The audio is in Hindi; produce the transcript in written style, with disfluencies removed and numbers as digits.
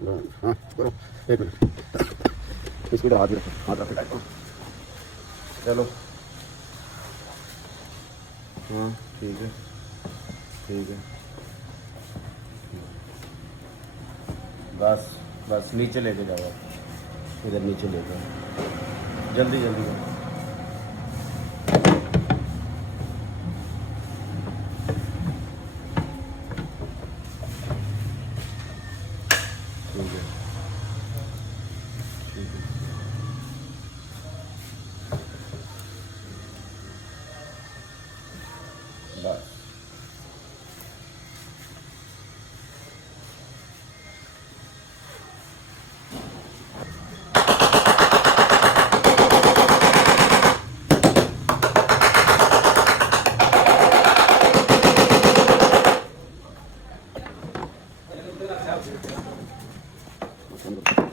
हाँ करो, एक मिनट इसको इधर हाथ रखो, हाथ रख के चलो। हाँ ठीक है, ठीक है, बस बस नीचे लेके जाओ आप, इधर नीचे ले जाओ, जल्दी जल्दी करो। ठीक है, ठीक है, बस बंद करो।